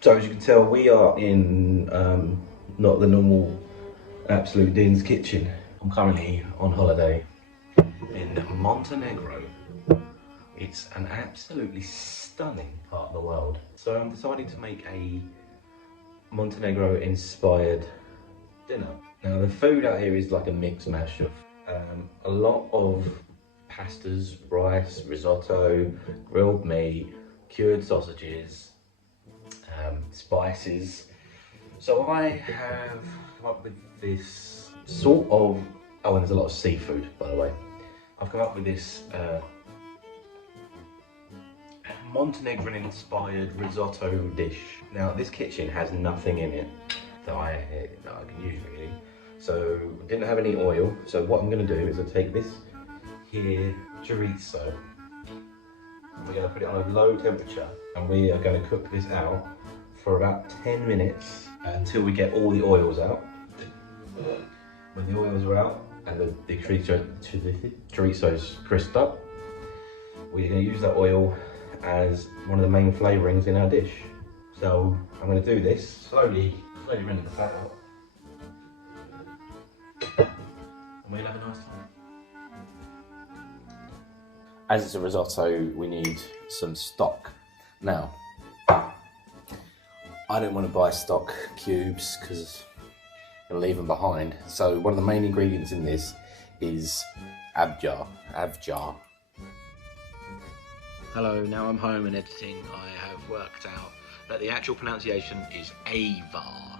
So as you can tell, we are in not the normal Absolute Din's kitchen. I'm currently on holiday in Montenegro. It's an absolutely stunning part of the world. So I'm deciding to make a Montenegro inspired dinner. Now the food out here is like a mix mash of a lot of pastas, rice, risotto, grilled meat, cured sausages, spices. So I have come up with this sort of, oh, and there's a lot of seafood, by the way. I've come up with this Montenegrin inspired risotto dish. Now this kitchen has nothing in it that I can use really. So I didn't have any oil. So what I'm going to do is I take this here chorizo. We're going to put it on a low temperature and we are going to cook this out for about 10 minutes until we get all the oils out. When the oils are out and the chorizo's crisped up, we're going to use that oil as one of the main flavourings in our dish. So I'm going to do this slowly rinse the fat out, and we'll have a nice time. As it's a risotto, we need some stock. Now, I don't want to buy stock cubes because I'll leave them behind. So one of the main ingredients in this is Avjar. Hello, now I'm home and editing. I have worked out that the actual pronunciation is Avjar.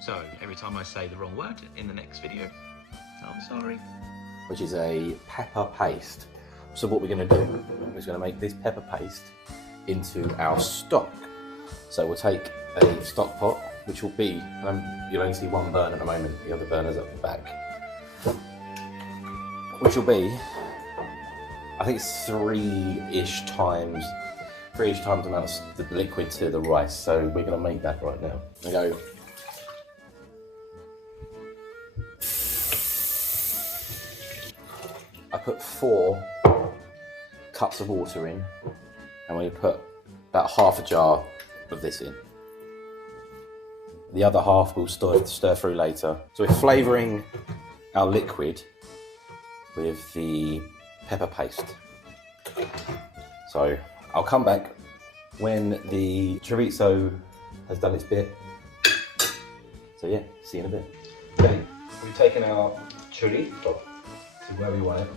So every time I say the wrong word in the next video, I'm sorry. Which is a pepper paste. So what we're going to do is going to make this pepper paste into our stock. So we'll take a stock pot, which will be, you'll only see one burner at the moment, the other burner's at the back, which will be, I think it's three-ish times amount of the liquid to the rice. So we're going to make that right now. I go. I put 4 cups of water in, and we put about half a jar of this in. The other half we'll stir through later. So we're flavouring our liquid with the pepper paste. So I'll come back when the chorizo has done its bit. So yeah, see you in a bit. Okay, we've taken our chorizo to where we want it.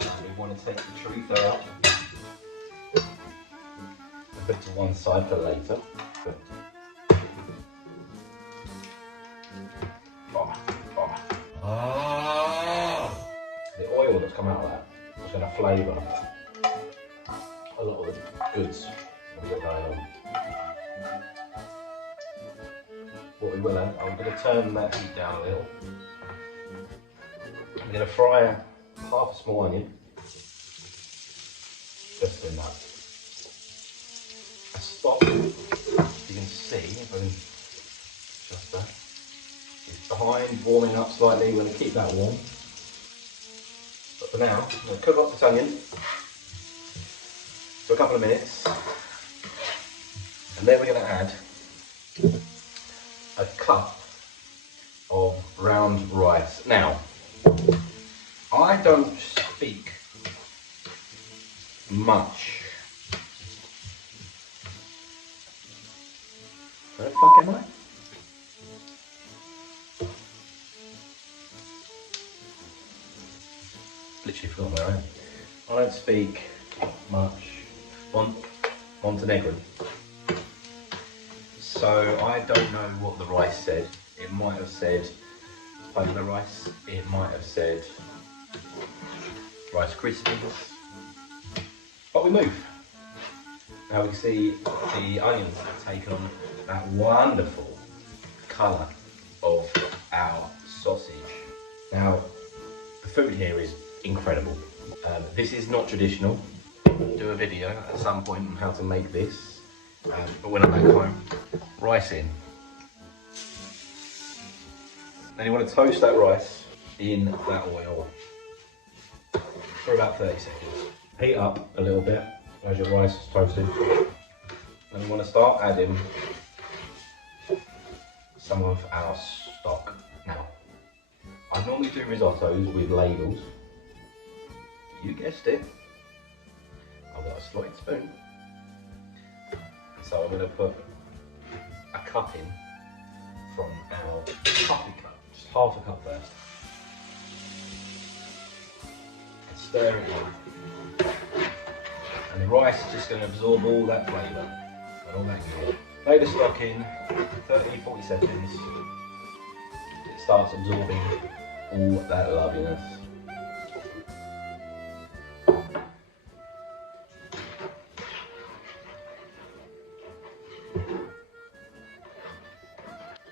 We want to take the chorizo out and put it to one side for later. The oil that's come out of that is going to flavour a lot of the goods that we've got going on. What we will have, I'm going to turn that heat down a little. I'm going to fry half a small onion, just enough. A stock, you can see, if I can adjust that, it's behind, warming up slightly. We're going to keep that warm. But for now, I'm going to cook up this onion for a couple of minutes, and then we're going to add a cup of browned rice. Now, I don't speak much. Where the fuck am I? Literally forgot where I am. I don't speak much Montenegrin. So I don't know what the rice said. It might have said polar rice. It might have said Rice Krispies. But we move. Now we can see the onions have taken on that wonderful colour of our sausage. Now the food here is incredible. This is not traditional. I'll do a video at some point on how to make this. But when I'm back home, rice in. Then you want to toast that rice in that oil for about 30 seconds. Heat up a little bit as your rice is toasted. And we want to start adding some of our stock. Now, I normally do risottos with ladles. You guessed it. I've got a slotted spoon. So I'm going to put a cup in from our coffee cup, just half a cup first. And stir it in. And the rice is just going to absorb all that flavour and all that good. Lay the stock in, 30-40 seconds. It starts absorbing all that loveliness.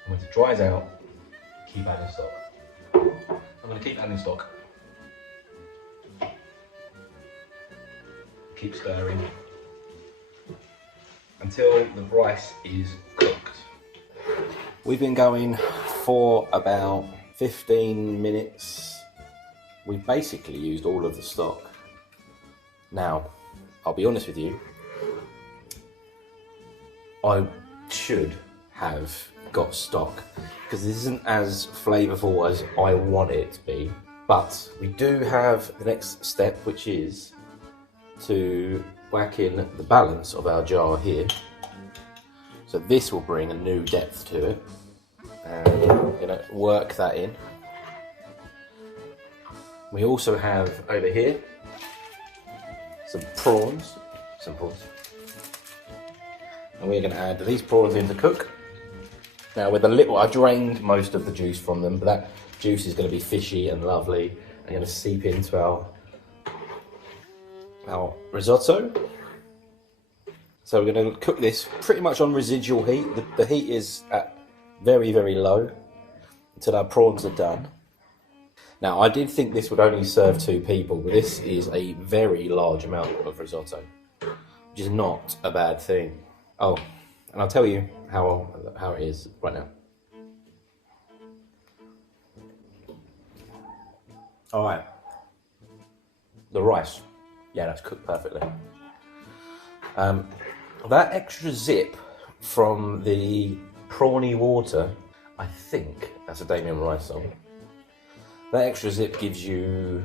Once it dries out, keep adding stock. I'm going to keep adding stock. Keep stirring until the rice is cooked. We've been going for about 15 minutes. We've basically used all of the stock. Now, I'll be honest with you, I should have got stock because this isn't as flavourful as I want it to be, but we do have the next step, which is to whack in the balance of our jar here. So this will bring a new depth to it, and we're going to work that in. We also have over here some prawns, and we're going to add these prawns in to cook. Now with a little, I drained most of the juice from them, but that juice is going to be fishy and lovely and going to seep into our risotto. So we're going to cook this pretty much on residual heat. The heat is at very, very low until our prawns are done. Now I did think this would only serve 2 people, but this is a very large amount of risotto, which is not a bad thing. Oh, and I'll tell you how it is right now. All right, the rice, yeah, that's cooked perfectly. That extra zip from the prawny water, I think that's a Damien Rice song. That extra zip gives you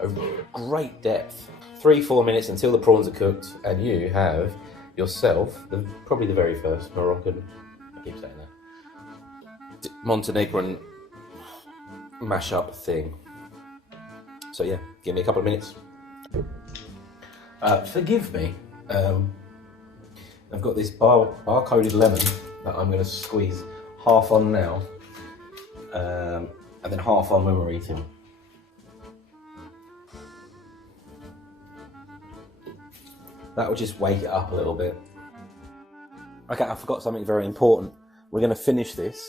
a great depth. 3-4 minutes until the prawns are cooked, and you have yourself probably the very first Moroccan, I keep saying that, Montenegrin mashup thing. So yeah, give me a couple of minutes. Forgive me, I've got this bar-coded lemon that I'm going to squeeze half on now, and then half on when we're eating. That will just wake it up a little bit. Okay, I forgot something very important. We're going to finish this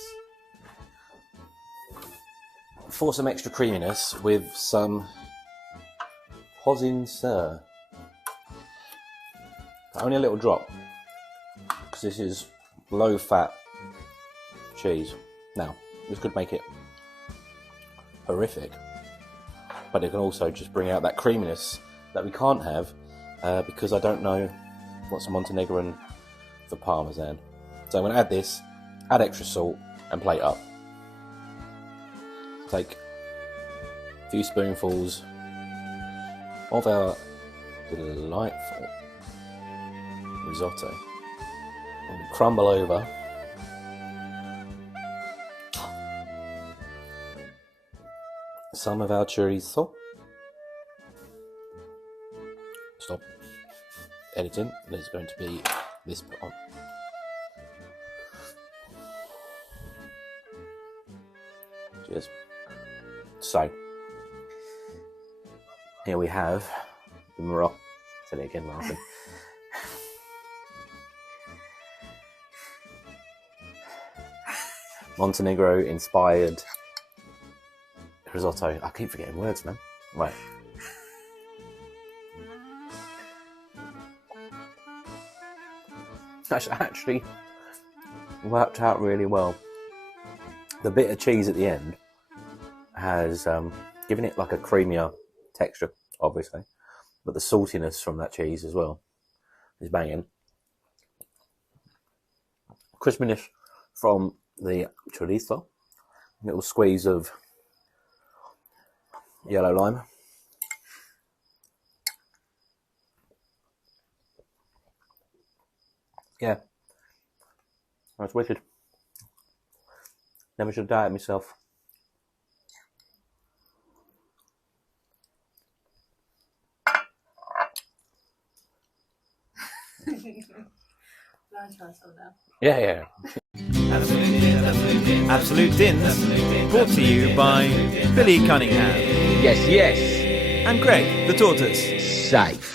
for some extra creaminess with some Hoisin. Only a little drop, because this is low-fat cheese. Now, this could make it horrific, but it can also just bring out that creaminess that we can't have because I don't know what's a Montenegrin for Parmesan. So I'm going to add this, add extra salt, and plate up. Take a few spoonfuls of our delightful risotto and crumble over some of our chorizo. Stop editing. There's going to be this put on. Cheers. So here we have the Morocco. Say it again, laughing. Montenegro inspired risotto. I keep forgetting words, man. Right. That's actually worked out really well. The bit of cheese at the end has given it like a creamier texture, obviously, but the saltiness from that cheese as well is banging. crispiness from the chorizo. A little squeeze of yellow lime. Yeah, that's wicked. Never should have dieted myself. Yeah. Absolute Dins, brought to you by Billy Cunningham Yes. and Greg the Tortoise. Safe.